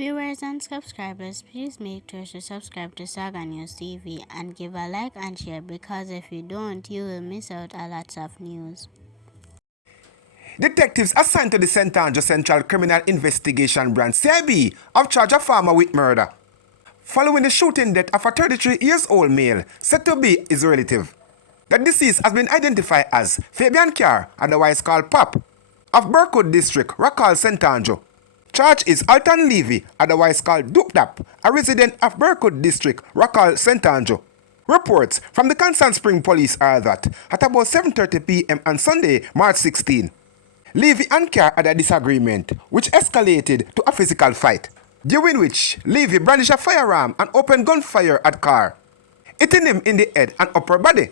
Viewers and subscribers, please make sure to subscribe to Saga News TV and give a like and share, because if you don't, you will miss out a lot of news. Detectives assigned to the St. Andrew Central Criminal Investigation Branch (CIB) have charged a farmer with murder, following the shooting death of a 33-year-old male said to be his relative. The deceased has been identified as Fabian Carr, otherwise called Pop, of Burkwood District, Rockall, St. Andrew. Charge is Alton Levy, otherwise called Dupdap, a resident of Burkwood District, Rockall, St. Andrew. Reports from the Constant Spring Police are that at about 7:30 p.m. on Sunday, March 16, Levy and Carr had a disagreement, which escalated to a physical fight, during which Levy brandished a firearm and opened gunfire at Carr, hitting him in the head and upper body.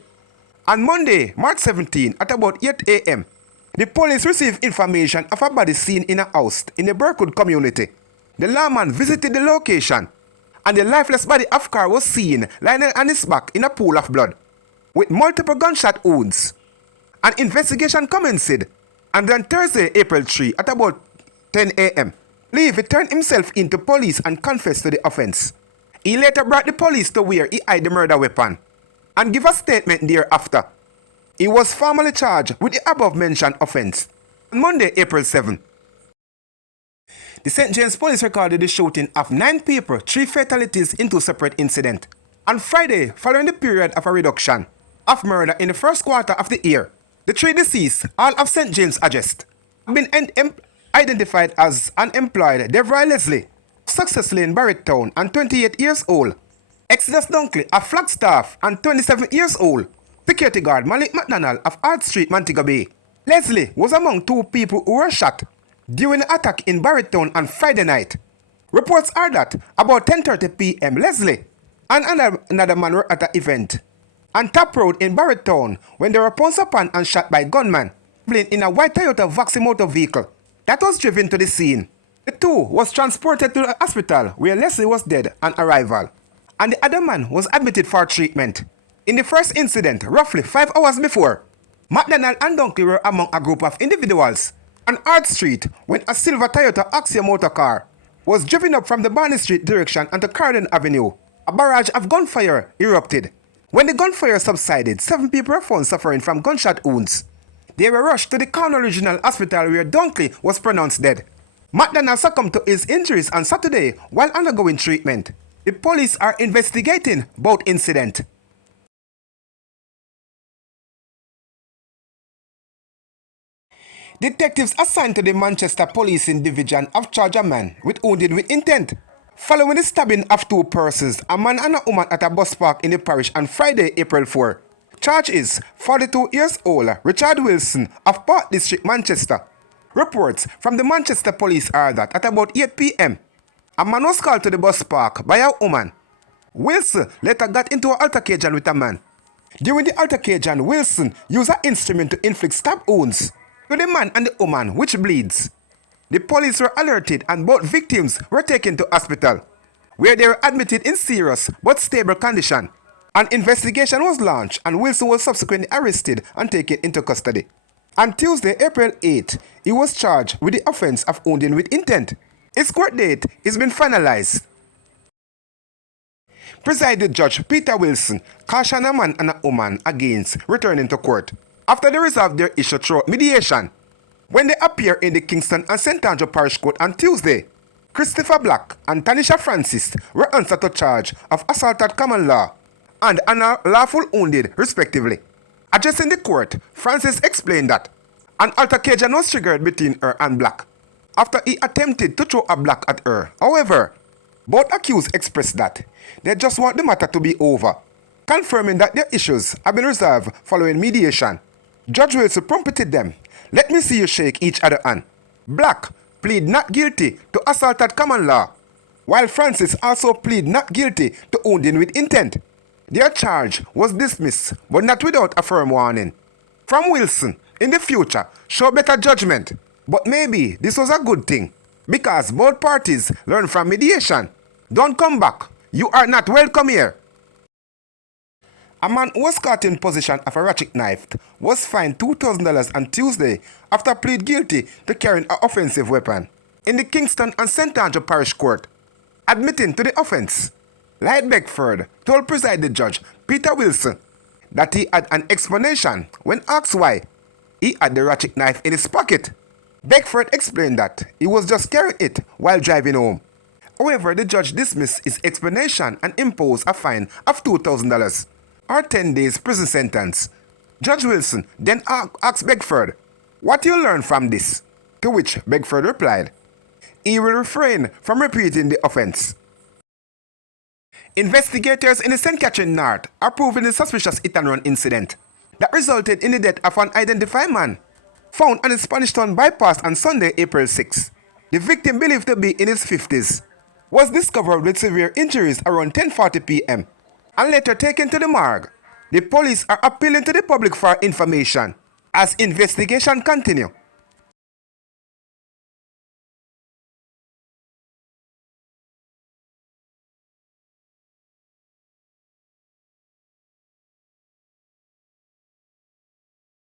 On Monday, March 17, at about 8 a.m., the police received information of a body seen in a house in the Burkwood community. The lawman visited the location, and the lifeless body of Carr was seen lying on his back in a pool of blood, with multiple gunshot wounds. An investigation commenced, and on Thursday, April 3, at about 10 a.m., Levy turned himself into police and confessed to the offense. He later brought the police to where he hid the murder weapon and gave a statement thereafter. He was formally charged with the above-mentioned offense on Monday, April 7. The St. James Police recorded the shooting of 9 people, 3 fatalities in 2 separate incidents. On Friday, following the period of a reduction of murder in the first quarter of the year, the 3 deceased, all of St. James addressed, have been identified as unemployed Devroy Leslie, Success Lane, Barretttown, and 28 years old; Exodus Dunkley of Flagstaff, and 27 years old; security guard Malik McDonald of Art Street, Montego Bay. Leslie was among 2 people who were shot during the attack in Barretttown on Friday night. Reports are that about 10:30 p.m. Leslie and another man were at an event on Top Road in Barretttown when they were pounced upon and shot by gunmen in a white Toyota Vaxi motor vehicle that was driven to the scene. The 2 was transported to the hospital where Leslie was dead on arrival, and the other man was admitted for treatment. In the first incident, roughly 5 hours before, McDonald and Dunkley were among a group of individuals on Art Street when a silver Toyota Axia motor car was driven up from the Barney Street direction onto Carden Avenue. A barrage of gunfire erupted. When the gunfire subsided, 7 people were found suffering from gunshot wounds. They were rushed to the Cornwall Regional Hospital where Dunkley was pronounced dead. McDonald succumbed to his injuries on Saturday while undergoing treatment. The police are investigating both incidents. Detectives assigned to the Manchester Policing Division have charged a man with wounded with intent, following the stabbing of 2 persons, a man and a woman, at a bus park in the parish on Friday, April 4. Charge is 42 years old Richard Wilson of Park District, Manchester. Reports from the Manchester Police are that at about 8 p.m., a man was called to the bus park by a woman. Wilson later got into an altercation with a man. During the altercation, Wilson used an instrument to inflict stab wounds to the man and the woman, which bleeds. The police were alerted and both victims were taken to hospital, where they were admitted in serious but stable condition. An investigation was launched and Wilson was subsequently arrested and taken into custody. On Tuesday, April 8, he was charged with the offense of wounding with intent. His court date has been finalized. Presiding Judge Peter Wilson cautioned a man and a woman against returning to court after they resolved their issue through mediation. When they appear in the Kingston and St. Andrew Parish Court on Tuesday, Christopher Black and Tanisha Francis were answered to charge of assault at common law and unlawful wounded, respectively. Addressing the court, Francis explained that an altercation was triggered between her and Black after he attempted to throw a block at her. However, both accused expressed that they just want the matter to be over, confirming that their issues have been resolved following mediation. Judge Wilson prompted them, "Let me see you shake each other hand." Black plead not guilty to assault at common law, while Francis also plead not guilty to wounding with intent. Their charge was dismissed, but not without a firm warning from Wilson: in the future, show better judgment. But maybe this was a good thing, because both parties learn from mediation. Don't come back. You are not welcome here. A man who was caught in possession of a ratchet knife was fined $2,000 on Tuesday after plead guilty to carrying an offensive weapon in the Kingston and St. Andrew Parish Court. admitting to the offense. Light Beckford told presiding judge Peter Wilson that he had an explanation when asked why he had the ratchet knife in his pocket. Beckford explained that he was just carrying it while driving home. However, the judge dismissed his explanation and imposed a fine of $2,000 or 10 days prison sentence. Judge Wilson then asked Beckford, "What you learned from this?" To which Beckford replied, he will refrain from repeating the offense. Investigators in the St. Catherine North are proving the suspicious hit-and-run incident that resulted in the death of an identified man found on the Spanish Town bypass on Sunday, April 6. The victim, believed to be in his 50s, was discovered with severe injuries around 10:40 p.m. and later taken to the morgue. The police are appealing to the public for information as investigation continue.